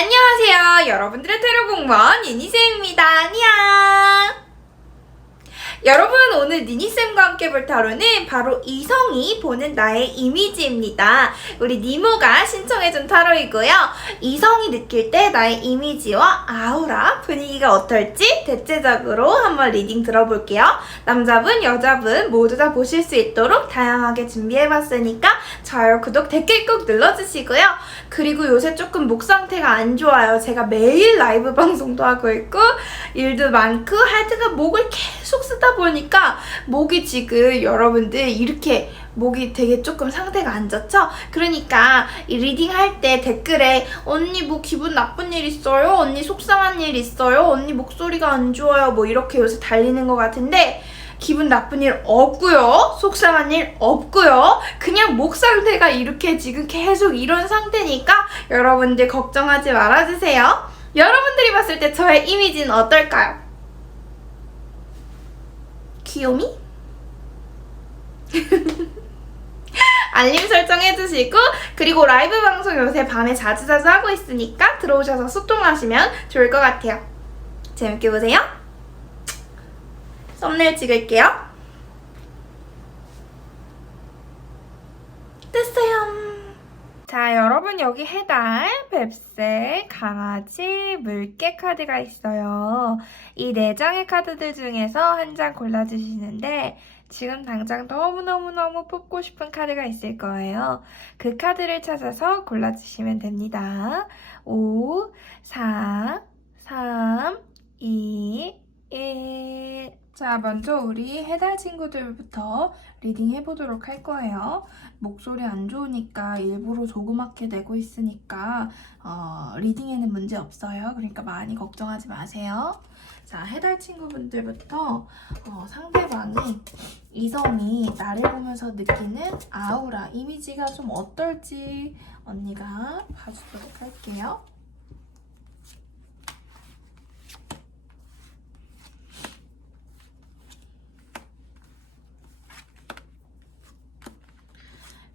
안녕하세요. 여러분들의 테러 공무원 니니쌤입니다. 안녕. 여러분, 오늘 니니쌤과 함께 볼 타로는 바로 이성이 보는 나의 이미지입니다. 우리 니모가 신청해준 타로이고요. 이성이 느낄 때 나의 이미지와 아우라, 분위기가 어떨지 대체적으로 한번 리딩 들어볼게요. 남자분, 여자분 모두 다 보실 수 있도록 다양하게 준비해봤으니까 좋아요, 구독, 댓글 꼭 눌러주시고요. 그리고 요새 조금 목 상태가 안 좋아요. 제가 매일 라이브 방송도 하고 있고 일도 많고 하여튼 목을 계속 쓰다 보니까 목이 지금 여러분들 이렇게 목이 되게 조금 상태가 안 좋죠? 그러니까 이 리딩 할 때 댓글에 언니 뭐 기분 나쁜 일 있어요? 언니 속상한 일 있어요? 언니 목소리가 안 좋아요? 뭐 이렇게 요새 달리는 것 같은데 기분 나쁜 일 없고요. 속상한 일 없고요. 그냥 목 상태가 이렇게 지금 계속 이런 상태니까 여러분들 걱정하지 말아주세요. 여러분들이 봤을 때 저의 이미지는 어떨까요? 귀요미? 알림 설정 해주시고 그리고 라이브 방송 요새 밤에 자주 하고 있으니까 들어오셔서 소통하시면 좋을 것 같아요. 재밌게 보세요. 썸네일 찍을게요. 됐어요. 자, 여러분 여기 해달, 뱁새, 강아지, 물개 카드가 있어요. 이 4장의 카드들 중에서 한 장 골라주시는데 지금 당장 너무너무너무 뽑고 싶은 카드가 있을 거예요. 그 카드를 찾아서 골라주시면 됩니다. 5, 4, 3, 2, 1. 자, 먼저 우리 해달 친구들부터 리딩 해보도록 할 거예요. 목소리 안 좋으니까 일부러 조그맣게 내고 있으니까 리딩에는 문제 없어요. 그러니까 많이 걱정하지 마세요. 자, 해달 친구분들부터 상대방이 이성이 나를 보면서 느끼는 아우라, 이미지가 좀 어떨지 언니가 봐주도록 할게요.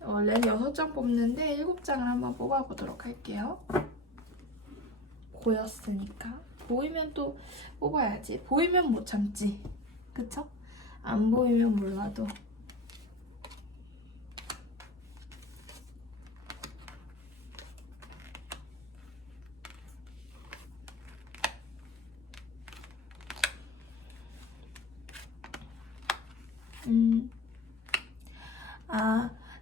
원래는 6장 뽑는데 7장을 한번 뽑아보도록 할게요. 보였으니까. 보이면 또 뽑아야지. 보이면 못 참지. 그쵸? 안 보이면 몰라도.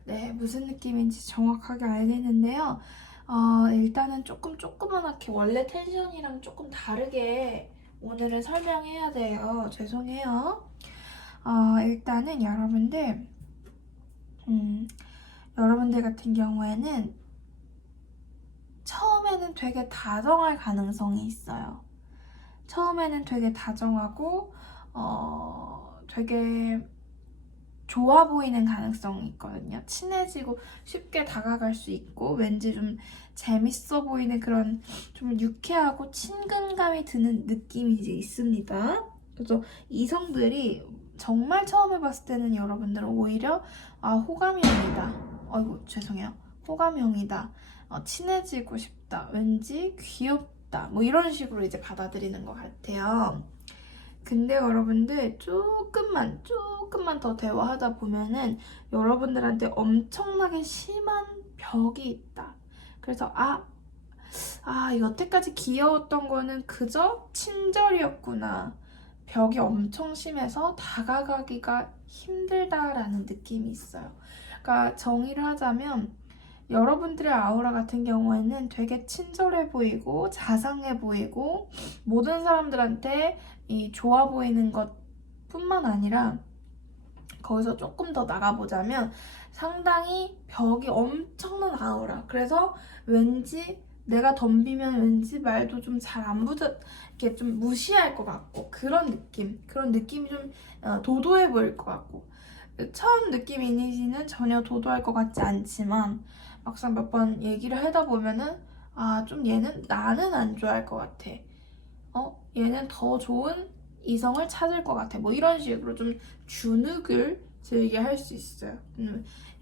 네, 무슨 느낌인지 정확하게 알겠는데요. 일단은 조그맣게 원래 텐션이랑 조금 다르게 오늘은 설명해야 돼요. 죄송해요. 일단은 여러분들 같은 경우에는 처음에는 되게 다정할 가능성이 있어요. 처음에는 되게 다정하고 되게 좋아 보이는 가능성이 있거든요. 친해지고 쉽게 다가갈 수 있고 왠지 좀 재밌어 보이는 그런 좀 유쾌하고 친근감이 드는 느낌이 이제 있습니다. 그래서 이성들이 정말 처음에 봤을 때는 여러분들은 오히려 호감형이다. 아이고 죄송해요. 호감형이다. 친해지고 싶다. 왠지 귀엽다. 뭐 이런 식으로 이제 받아들이는 것 같아요. 근데 여러분들 조금만 더 대화하다 보면은 여러분들한테 엄청나게 심한 벽이 있다. 그래서 여태까지 귀여웠던 거는 그저 친절이었구나. 벽이 엄청 심해서 다가가기가 힘들다라는 느낌이 있어요. 그러니까 정의를 하자면 여러분들의 아우라 같은 경우에는 되게 친절해 보이고 자상해 보이고 모든 사람들한테 좋아 보이는 것 뿐만 아니라 거기서 조금 더 나가보자면 상당히 벽이 엄청난 아우라. 그래서 왠지 내가 덤비면 왠지 말도 좀 잘 안 붙어 이렇게 좀 무시할 것 같고 그런 느낌이 좀 도도해 보일 것 같고 처음 느낌 이미지는 전혀 도도할 것 같지 않지만 막상 몇 번 얘기를 하다 보면은 좀 얘는 나는 안 좋아할 것 같아. 얘는 더 좋은 이성을 찾을 것 같아. 뭐 이런 식으로 좀 주눅을 들게 할 수 있어요.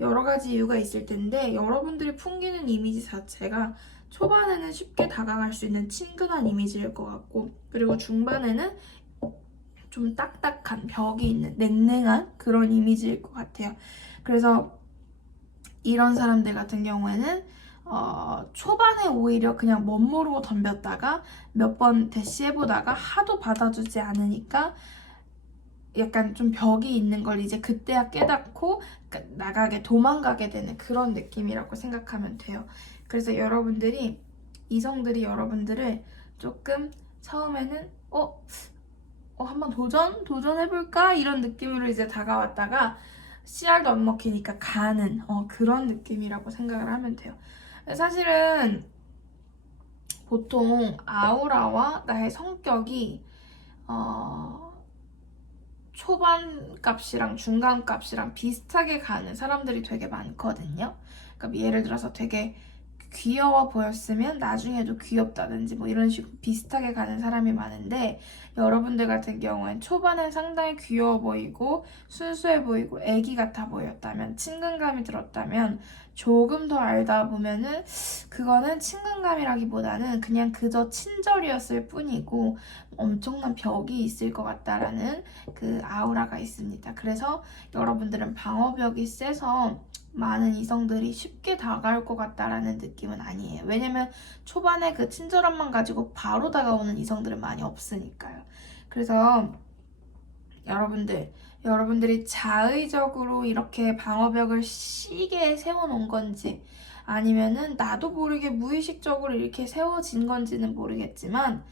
여러 가지 이유가 있을 텐데 여러분들이 풍기는 이미지 자체가 초반에는 쉽게 다가갈 수 있는 친근한 이미지일 것 같고, 그리고 중반에는 좀 딱딱한 벽이 있는 냉랭한 그런 이미지일 것 같아요. 그래서 이런 사람들 같은 경우에는 초반에 오히려 그냥 멋모르고 덤볐다가 몇 번 대시해보다가 하도 받아주지 않으니까 약간 좀 벽이 있는 걸 이제 그때야 깨닫고 나가게 도망가게 되는 그런 느낌이라고 생각하면 돼요. 그래서 여러분들이 이성들이 여러분들을 조금 처음에는 한번 도전해볼까? 이런 느낌으로 이제 다가왔다가 씨알도 안 먹히니까 가는 그런 느낌이라고 생각을 하면 돼요. 사실은 보통 아우라와 나의 성격이 초반 값이랑 중간 값이랑 비슷하게 가는 사람들이 되게 많거든요. 그러니까 예를 들어서 되게 귀여워 보였으면 나중에도 귀엽다든지 뭐 이런 식으로 비슷하게 가는 사람이 많은데, 여러분들 같은 경우엔 초반엔 상당히 귀여워 보이고 순수해 보이고 애기 같아 보였다면, 친근감이 들었다면, 조금 더 알다 보면은 그거는 친근감이라기보다는 그냥 그저 친절이었을 뿐이고 엄청난 벽이 있을 것 같다라는 그 아우라가 있습니다. 그래서 여러분들은 방어벽이 세서 많은 이성들이 쉽게 다가올 것 같다라는 느낌은 아니에요. 왜냐면 초반에 그 친절함만 가지고 바로 다가오는 이성들은 많이 없으니까요. 그래서 여러분들이 자의적으로 이렇게 방어벽을 시게 세워놓은 건지 아니면은 나도 모르게 무의식적으로 이렇게 세워진 건지는 모르겠지만,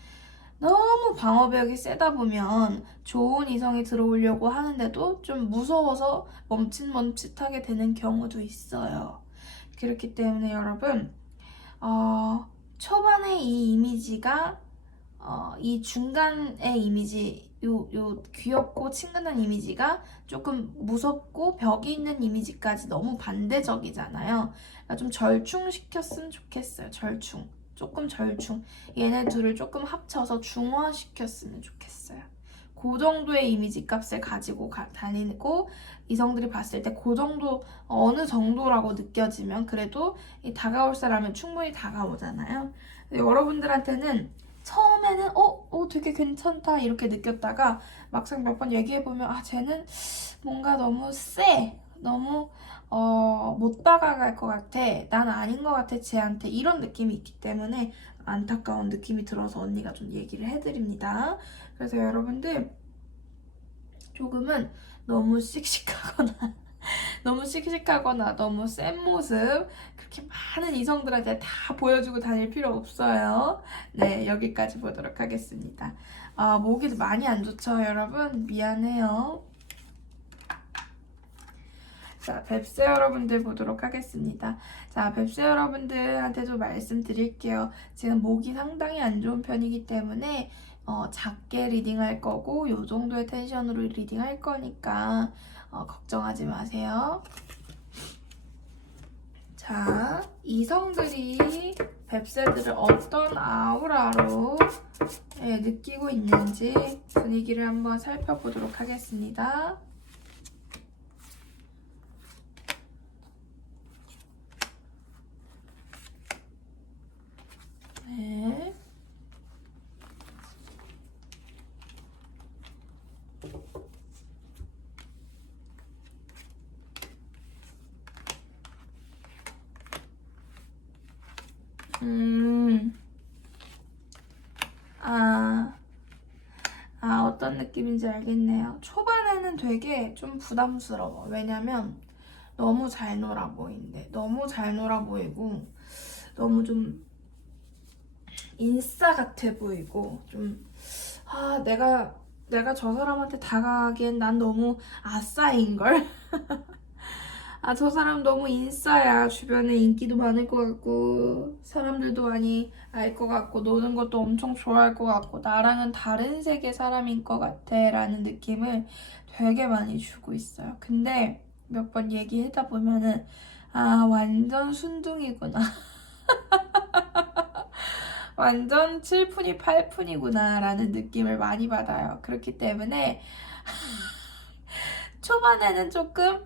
너무 방어벽이 세다 보면 좋은 이성이 들어오려고 하는데도 좀 무서워서 멈칫멈칫하게 되는 경우도 있어요. 그렇기 때문에 여러분, 초반에 이 이미지가 이 중간의 이미지, 요 귀엽고 친근한 이미지가 조금 무섭고 벽이 있는 이미지까지 너무 반대적이잖아요. 그러니까 좀 절충시켰으면 좋겠어요. 조금 절충. 얘네 둘을 조금 합쳐서 중화시켰으면 좋겠어요. 그 정도의 이미지 값을 가지고 다니고, 이성들이 봤을 때 그 정도, 어느 정도라고 느껴지면 그래도 다가올 사람은 충분히 다가오잖아요. 여러분들한테는 처음에는 되게 괜찮다 이렇게 느꼈다가 막상 몇 번 얘기해보면 쟤는 뭔가 너무 너무 못 다가갈 것 같아, 난 아닌 것 같아 쟤한테, 이런 느낌이 있기 때문에 안타까운 느낌이 들어서 언니가 좀 얘기를 해드립니다. 그래서 여러분들 조금은 너무 씩씩하거나 너무 센 모습 그렇게 많은 이성들한테 다 보여주고 다닐 필요 없어요. 네, 여기까지 보도록 하겠습니다. 목이 많이 안 좋죠, 여러분? 미안해요. 자, 뱁새 여러분들 보도록 하겠습니다. 자, 뱁새 여러분들한테도 말씀드릴게요. 지금 목이 상당히 안 좋은 편이기 때문에 작게 리딩할 거고 요 정도의 텐션으로 리딩할 거니까 걱정하지 마세요. 자, 이성들이 뱁새들을 어떤 아우라로 느끼고 있는지 분위기를 한번 살펴보도록 하겠습니다. 네. 어떤 느낌인지 알겠네요. 초반에는 되게 좀 부담스러워. 왜냐면 너무 잘 놀아 보이는데, 너무 잘 놀아 보이고 너무 좀 인싸 같아 보이고 좀 내가 저 사람한테 다가가기엔 난 너무 아싸인걸? 저 사람 너무 인싸야. 주변에 인기도 많을 것 같고 사람들도 많이 알 것 같고 노는 것도 엄청 좋아할 것 같고 나랑은 다른 세계 사람인 것 같아 라는 느낌을 되게 많이 주고 있어요. 근데 몇 번 얘기하다 보면은 완전 순둥이구나. 완전 7푼이 8푼이구나 라는 느낌을 많이 받아요. 그렇기 때문에 초반에는 조금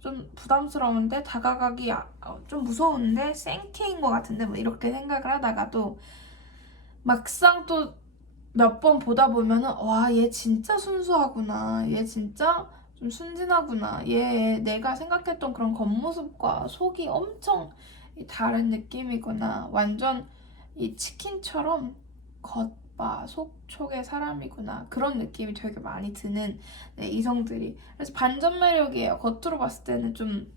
좀 부담스러운데 다가가기 좀 무서운데 생티인 것 같은데 뭐 이렇게 생각을 하다가도 막상 또 몇 번 보다 보면은 와, 얘 진짜 순수하구나. 얘 진짜 좀 순진하구나. 얘 내가 생각했던 그런 겉모습과 속이 엄청 다른 느낌이구나. 완전 이 치킨처럼 겉바 속촉의 사람이구나. 그런 느낌이 되게 많이 드는 네, 이성들이. 그래서 반전 매력이에요. 겉으로 봤을 때는 좀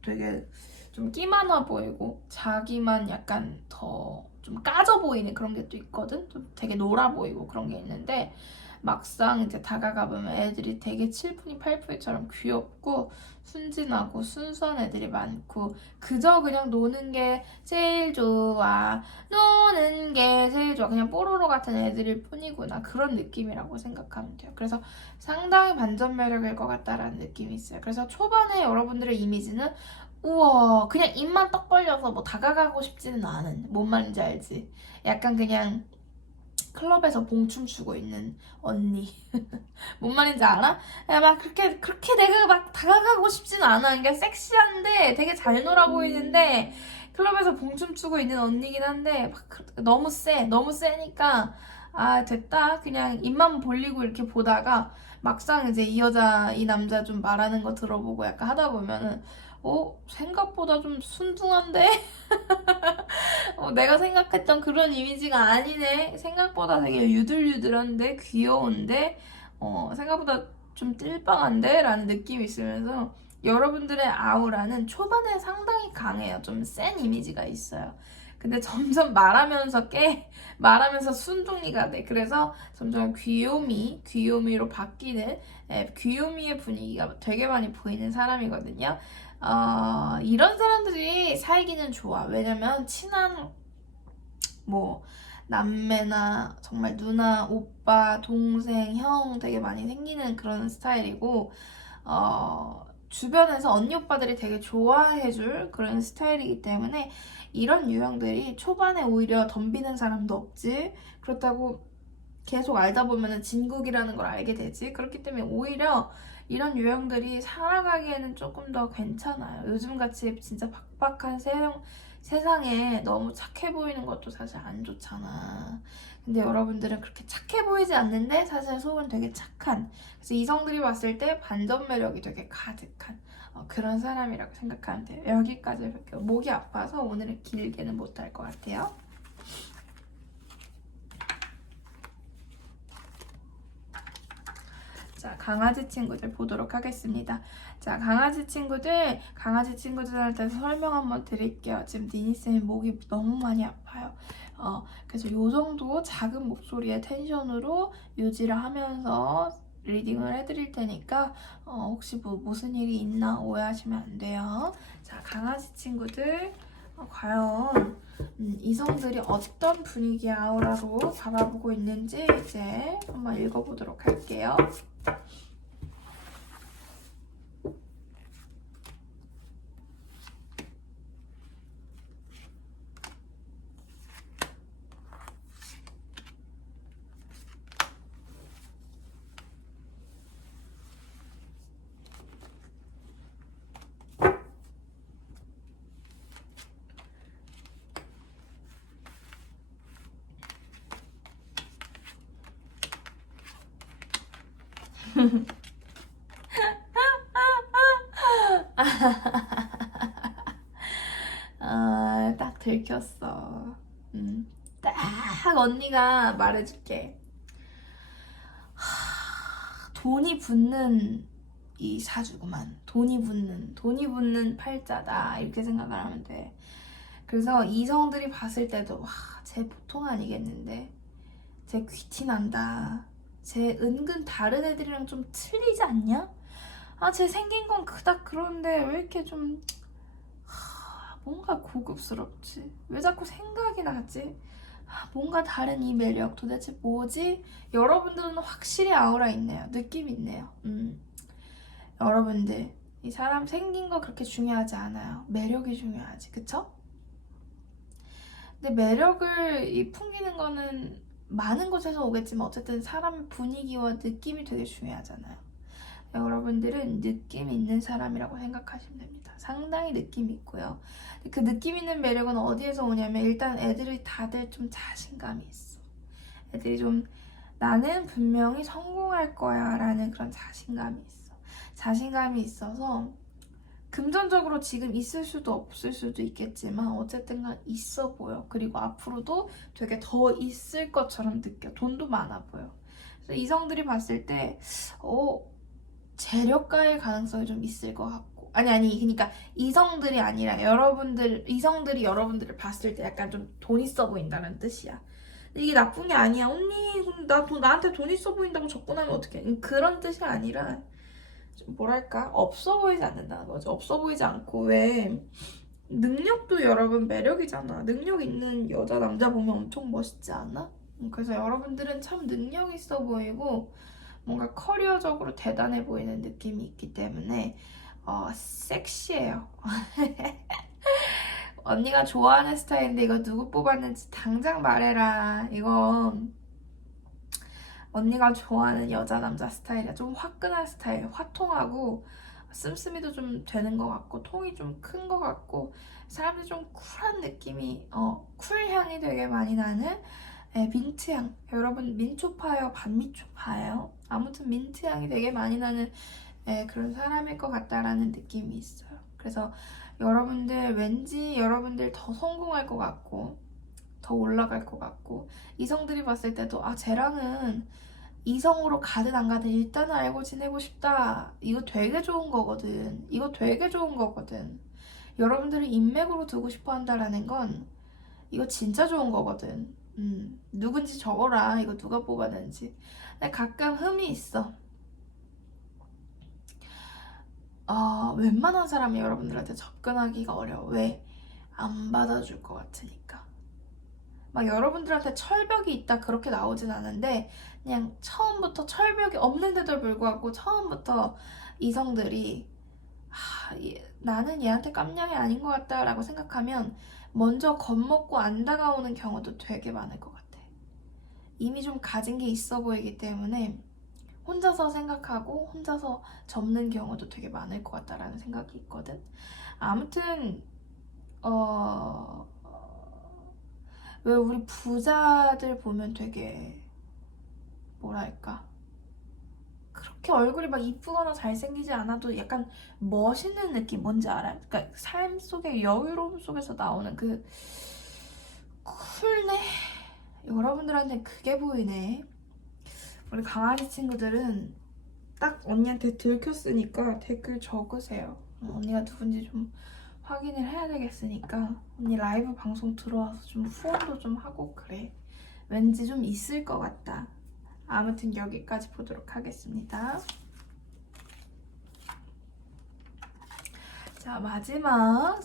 되게 좀 끼 많아 보이고 자기만 약간 더 좀 까져 보이는 그런 게 또 있거든. 좀 되게 놀아 보이고 그런 게 있는데 막상 이제 다가가 보면 애들이 되게 7푼이 8푼이처럼 귀엽고 순진하고 순수한 애들이 많고 그저 그냥 노는 게 제일 좋아. 노는 게 제일 좋아. 그냥 뽀로로 같은 애들일 뿐이구나. 그런 느낌이라고 생각하면 돼요. 그래서 상당히 반전 매력일 것 같다라는 느낌이 있어요. 그래서 초반에 여러분들의 이미지는 우와, 그냥 입만 떡 벌려서 뭐 다가가고 싶지는 않은, 뭔 말인지 알지? 약간 그냥 클럽에서 봉춤 추고 있는 언니. 뭔 말인지 알아? 야, 막 그렇게 내가 막 다가가고 싶지는 않아. 그러니까 섹시한데 되게 잘 놀아 보이는데 클럽에서 봉춤 추고 있는 언니긴 한데 막 너무 너무 세니까 됐다. 그냥 입만 벌리고 이렇게 보다가 막상 이제 이 여자, 이 남자 좀 말하는 거 들어보고 약간 하다 보면은 생각보다 좀 순둥한데? 내가 생각했던 그런 이미지가 아니네. 생각보다 되게 유들유들한데 귀여운데 생각보다 좀 띨빵한데? 라는 느낌이 있으면서 여러분들의 아우라는 초반에 상당히 강해요. 좀 센 이미지가 있어요. 근데 점점 말하면서 순둥이가 돼. 그래서 점점 귀요미로 바뀌는 귀요미의 분위기가 되게 많이 보이는 사람이거든요. 이런 사람들이 살기는 좋아. 왜냐면 친한 뭐 남매나 정말 누나, 오빠, 동생, 형 되게 많이 생기는 그런 스타일이고 주변에서 언니 오빠들이 되게 좋아해줄 그런 스타일이기 때문에 이런 유형들이 초반에 오히려 덤비는 사람도 없지. 그렇다고 계속 알다 보면은 진국이라는 걸 알게 되지. 그렇기 때문에 오히려 이런 유형들이 살아가기에는 조금 더 괜찮아요. 요즘같이 진짜 팍팍한 세상에 너무 착해 보이는 것도 사실 안 좋잖아. 근데 여러분들은 그렇게 착해 보이지 않는데 사실 속은 되게 착한, 그래서 이성들이 봤을 때 반전 매력이 되게 가득한 그런 사람이라고 생각하면 돼요. 여기까지 할게요. 목이 아파서 오늘은 길게는 못할 것 같아요. 자, 강아지 친구들 보도록 하겠습니다. 자, 강아지 친구들한테 설명 한번 드릴게요. 지금 니니쌤이 목이 너무 많이 아파요. 그래서 요 정도 작은 목소리의 텐션으로 유지를 하면서 리딩을 해드릴 테니까 혹시 무슨 일이 있나 오해하시면 안 돼요. 자, 강아지 친구들 과연 이성들이 어떤 분위기의 아우라로 바라보고 있는지 이제 한번 읽어보도록 할게요. 딱 들켰어. 딱 언니가 말해줄게. 돈이 붙는 이 사주구만. 돈이 붙는 팔자다. 이렇게 생각을 하면 돼. 그래서 이성들이 봤을 때도 쟤 보통 아니겠는데? 쟤 귀티난다. 쟤 은근 다른 애들이랑 좀 틀리지 않냐? 쟤 생긴 건 그닥 그런데 왜 이렇게 좀 뭔가 고급스럽지? 왜 자꾸 생각이 나지? 뭔가 다른 이 매력 도대체 뭐지? 여러분들은 확실히 아우라 있네요. 느낌 있네요. 여러분들 이 사람 생긴 거 그렇게 중요하지 않아요. 매력이 중요하지. 그쵸? 근데 매력을 풍기는 거는 많은 곳에서 오겠지만 어쨌든 사람의 분위기와 느낌이 되게 중요하잖아요. 여러분들은 느낌 있는 사람이라고 생각하시면 됩니다. 상당히 느낌 있고요. 그 느낌 있는 매력은 어디에서 오냐면 일단 애들이 다들 좀 자신감이 있어. 애들이 좀 나는 분명히 성공할 거야 라는 그런 자신감이 있어. 자신감이 있어서 금전적으로 지금 있을 수도 없을 수도 있겠지만 어쨌든 간 있어 보여. 그리고 앞으로도 되게 더 있을 것처럼 느껴. 돈도 많아 보여. 그래서 이성들이 봤을 때 재력가일 가능성이 좀 있을 것 같고 아니 그러니까 이성들이 아니라 이성들이 여러분들을 봤을 때 약간 좀 돈 있어 보인다는 뜻이야. 이게 나쁜 게 아니야. 언니 나한테 돈 있어 보인다고 접근하면 어떡해. 그런 뜻이 아니라 좀 뭐랄까 없어 보이지 않는다는 거죠. 없어 보이지 않고 왜 능력도 여러분 매력이잖아. 능력 있는 여자 남자 보면 엄청 멋있지 않아? 그래서 여러분들은 참 능력 있어 보이고 뭔가 커리어적으로 대단해 보이는 느낌이 있기 때문에 섹시해요. 언니가 좋아하는 스타일인데 이거 누구 뽑았는지 당장 말해라. 이거 언니가 좋아하는 여자 남자 스타일이야. 좀 화끈한 스타일, 화통하고 씀씀이도 좀 되는 것 같고 통이 좀 큰 것 같고 사람들이 좀 쿨한 느낌이 쿨향이 되게 많이 나는 민트향. 여러분 민초파예요? 반민초파예요? 아무튼 민트향이 되게 많이 나는 그런 사람일 것 같다라는 느낌이 있어요. 그래서 여러분들 왠지 여러분들 더 성공할 것 같고 더 올라갈 것 같고 이성들이 봤을 때도 쟤랑은 이성으로 가든 안 가든 일단은 알고 지내고 싶다. 이거 되게 좋은 거거든. 이거 되게 좋은 거거든. 여러분들을 인맥으로 두고 싶어 한다라는 건 이거 진짜 좋은 거거든. 누군지 적어라. 이거 누가 뽑았는지. 근데 가끔 흠이 있어. 웬만한 사람이 여러분들한테 접근하기가 어려워. 왜? 안 받아줄 것 같으니까. 막 여러분들한테 철벽이 있다 그렇게 나오진 않은데 그냥 처음부터 철벽이 없는데도 불구하고 처음부터 이성들이 나는 얘한테 깜냥이 아닌 것 같다 라고 생각하면 먼저 겁먹고 안 다가오는 경우도 되게 많을 것 같아. 이미 좀 가진 게 있어 보이기 때문에 혼자서 생각하고 혼자서 접는 경우도 되게 많을 것 같다라는 생각이 있거든. 아무튼 왜 우리 부자들 보면 되게 뭐랄까 그렇게 얼굴이 막 이쁘거나 잘생기지 않아도 약간 멋있는 느낌 뭔지 알아? 그러니까 삶 속의 여유로움 속에서 나오는 그 쿨네? 여러분들한테 그게 보이네. 우리 강아지 친구들은 딱 언니한테 들켰으니까 댓글 적으세요. 언니가 누군지 좀 확인을 해야 되겠으니까 언니 라이브 방송 들어와서 좀 후원도 좀 하고 그래. 왠지 좀 있을 것 같다. 아무튼 여기까지 보도록 하겠습니다. 자 마지막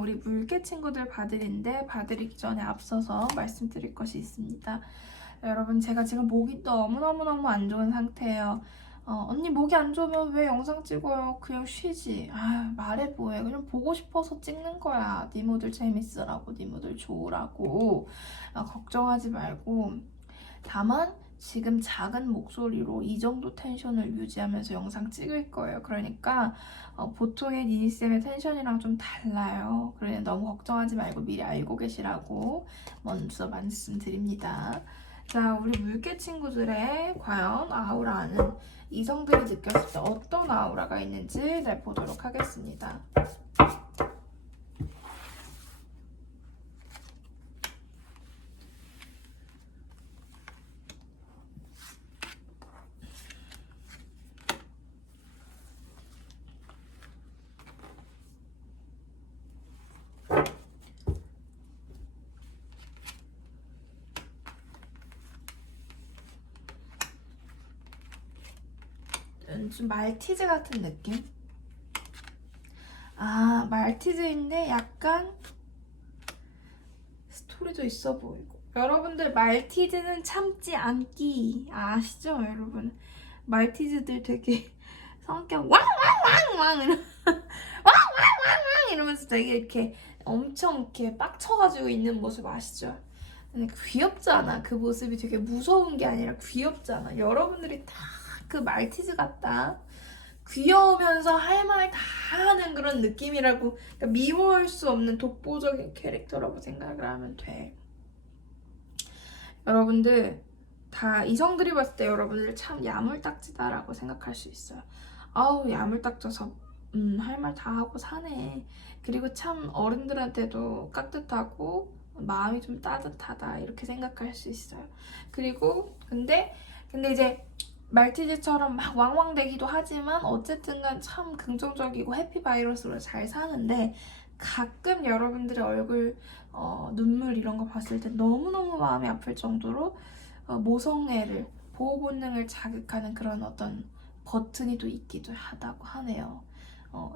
우리 물개 친구들 봐드리는데 봐드리기 전에 앞서서 말씀드릴 것이 있습니다. 여러분 제가 지금 목이 너무너무너무 안 좋은 상태예요. 언니 목이 안 좋으면 왜 영상 찍어요? 그냥 쉬지. 말해 뭐해. 그냥 보고 싶어서 찍는 거야. 니모들 재밌으라고, 니모들 좋으라고. 걱정하지 말고. 다만 지금 작은 목소리로 이 정도 텐션을 유지하면서 영상 찍을 거예요. 그러니까 보통의 니니쌤의 텐션이랑 좀 달라요. 그러니 너무 걱정하지 말고 미리 알고 계시라고 먼저 말씀드립니다. 자, 우리 물개 친구들의 과연 아우라는 이성들이 느꼈을 때 어떤 아우라가 있는지 보도록 하겠습니다. 좀 말티즈 같은 느낌? 말티즈인데 약간 스토리도 있어 보이고. 여러분들 말티즈는 참지 않기 아시죠 여러분? 말티즈들 되게 성격 왕왕왕왕 이러면서 되게 이렇게 엄청 이렇게 빡쳐가지고 있는 모습 아시죠? 근데 귀엽잖아. 그 모습이 되게 무서운 게 아니라 귀엽잖아. 여러분들이 다 그 말티즈 같다. 귀여우면서 할 말 다 하는 그런 느낌이라고, 그러니까 미워할 수 없는 독보적인 캐릭터라고 생각을 하면 돼. 여러분들 다 이성들이 봤을 때 여러분들 참 야물딱지다라고 생각할 수 있어요. 아우 야물딱져서 할 말 다 하고 사네. 그리고 참 어른들한테도 깍듯하고 마음이 좀 따뜻하다 이렇게 생각할 수 있어요. 그리고 근데 이제 말티즈처럼 막 왕왕대기도 하지만 어쨌든간 참 긍정적이고 해피바이러스로 잘 사는데 가끔 여러분들의 얼굴 눈물 이런 거 봤을 때 너무너무 마음이 아플 정도로 모성애를 보호 본능을 자극하는 그런 어떤 버튼이 또 있기도 하다고 하네요.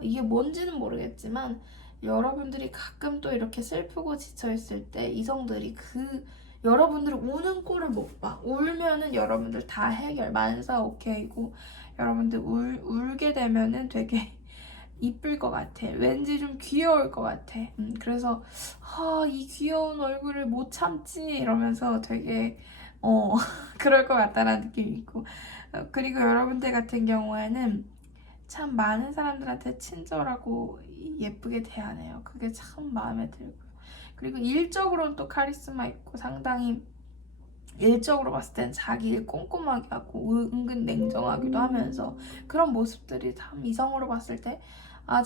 이게 뭔지는 모르겠지만 여러분들이 가끔 또 이렇게 슬프고 지쳐있을 때 이성들이 여러분들이 우는 꼴을 못 봐. 울면은 여러분들 다 해결, 만사 오케이고 여러분들 울게 되면은 되게 이쁠 것 같아. 왠지 좀 귀여울 것 같아. 그래서 이 귀여운 얼굴을 못 참지 이러면서 되게 그럴 것 같다라는 느낌이 있고 그리고 여러분들 같은 경우에는 참 많은 사람들한테 친절하고 예쁘게 대하네요. 그게 참 마음에 들고요. 그리고 일적으로는 또 카리스마 있고 상당히 일적으로 봤을 땐 자기 일 꼼꼼하게 하고 은근 냉정하기도 하면서 그런 모습들이 참 이성으로 봤을 때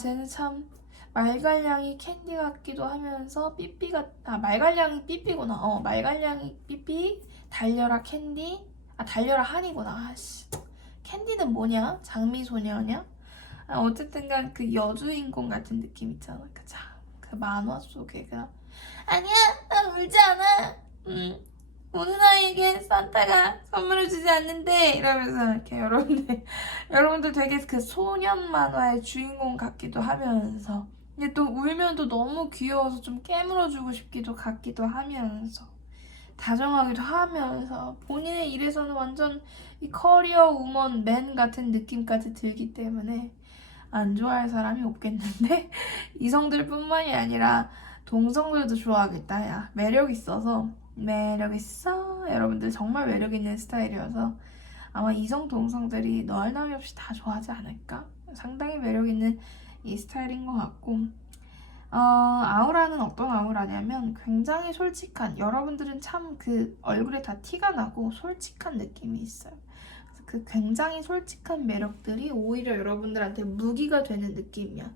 쟤는 참 말갈량이 캔디 같기도 하면서 말갈량이 삐삐구나. 말갈량이 삐삐, 달려라 캔디, 달려라 한이구나. 캔디는 뭐냐? 장미소녀냐? 어쨌든간 그 여주인공 같은 느낌 있잖아. 그 만화 속에 아니야, 난 울지 않아. 우는 아이에게 산타가 선물을 주지 않는데 이러면서 이렇게 여러분들 되게 그 소년 만화의 주인공 같기도 하면서 근데 또 울면 또 너무 귀여워서 좀 깨물어주고 싶기도 같기도 하면서 다정하기도 하면서 본인의 일에서는 완전 이 커리어 우먼 맨 같은 느낌까지 들기 때문에 안 좋아할 사람이 없겠는데 이성들뿐만이 아니라 동성들도 좋아하겠다. 야 매력 있어서 매력 있어. 여러분들 정말 매력 있는 스타일이어서 아마 이성 동성들이 너할 나위 없이 다 좋아하지 않을까? 상당히 매력 있는 이 스타일인 것 같고 아우라는 어떤 아우라냐면 굉장히 솔직한 여러분들은 참 그 얼굴에 다 티가 나고 솔직한 느낌이 있어요. 그래서 그 굉장히 솔직한 매력들이 오히려 여러분들한테 무기가 되는 느낌이야.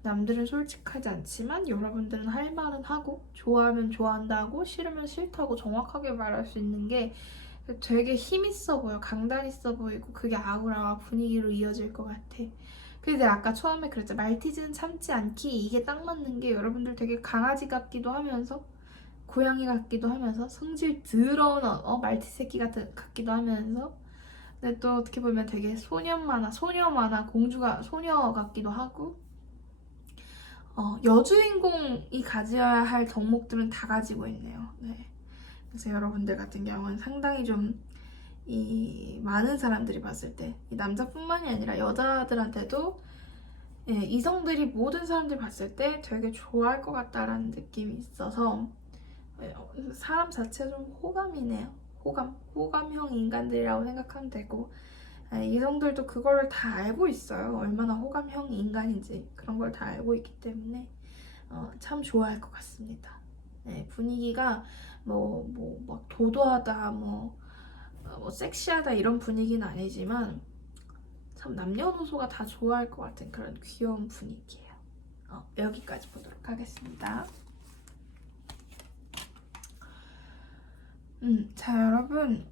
남들은 솔직하지 않지만 여러분들은 할 말은 하고 좋아하면 좋아한다고 싫으면 싫다고 정확하게 말할 수 있는 게 되게 힘있어 보여. 강단 있어 보이고 그게 아우라와 분위기로 이어질 것 같아. 근데 아까 처음에 그랬죠. 말티즈는 참지 않기 이게 딱 맞는 게 여러분들 되게 강아지 같기도 하면서 고양이 같기도 하면서 성질 더러운 말티 새끼 같기도 하면서 근데 또 어떻게 보면 되게 소녀 만화 소녀 같기도 하고 여주인공이 가져야 할 덕목들은 다 가지고 있네요. 네. 그래서 여러분들 같은 경우는 상당히 좀 많은 사람들이 봤을 때 이 남자뿐만이 아니라 여자들한테도 이성들이 모든 사람들이 봤을 때 되게 좋아할 것 같다라는 느낌이 있어서 사람 자체가 좀 호감이네요. 호감형 인간들이라고 생각하면 되고 이성들도 그거를 다 알고 있어요. 얼마나 호감형 인간인지 그런 걸 다 알고 있기 때문에 참 좋아할 것 같습니다. 네, 분위기가 막 도도하다 뭐 섹시하다 이런 분위기는 아니지만 참 남녀노소가 다 좋아할 것 같은 그런 귀여운 분위기예요. 여기까지 보도록 하겠습니다. 자 여러분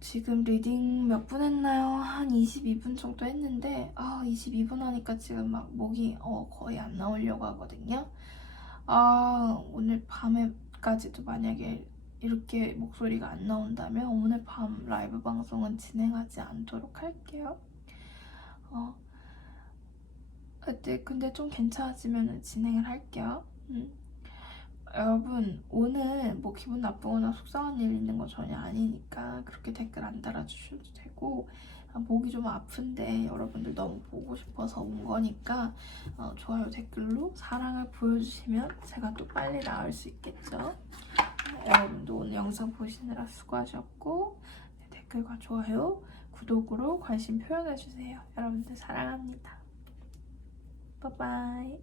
지금 리딩 몇 분 했나요? 한 22분 정도 했는데 22분 하니까 지금 막 목이 거의 안 나오려고 하거든요. 오늘 밤에까지도 만약에 이렇게 목소리가 안 나온다면 오늘 밤 라이브 방송은 진행하지 않도록 할게요. 근데 좀 괜찮아지면 진행을 할게요. 여러분 오늘 뭐 기분 나쁘거나 속상한 일 있는 거 전혀 아니니까 그렇게 댓글 안 달아주셔도 되고 목이 좀 아픈데 여러분들 너무 보고 싶어서 온 거니까 좋아요 댓글로 사랑을 보여주시면 제가 또 빨리 나을 수 있겠죠. 여러분도 오늘 영상 보시느라 수고하셨고 댓글과 좋아요 구독으로 관심 표현해주세요. 여러분들 사랑합니다. 바이바이.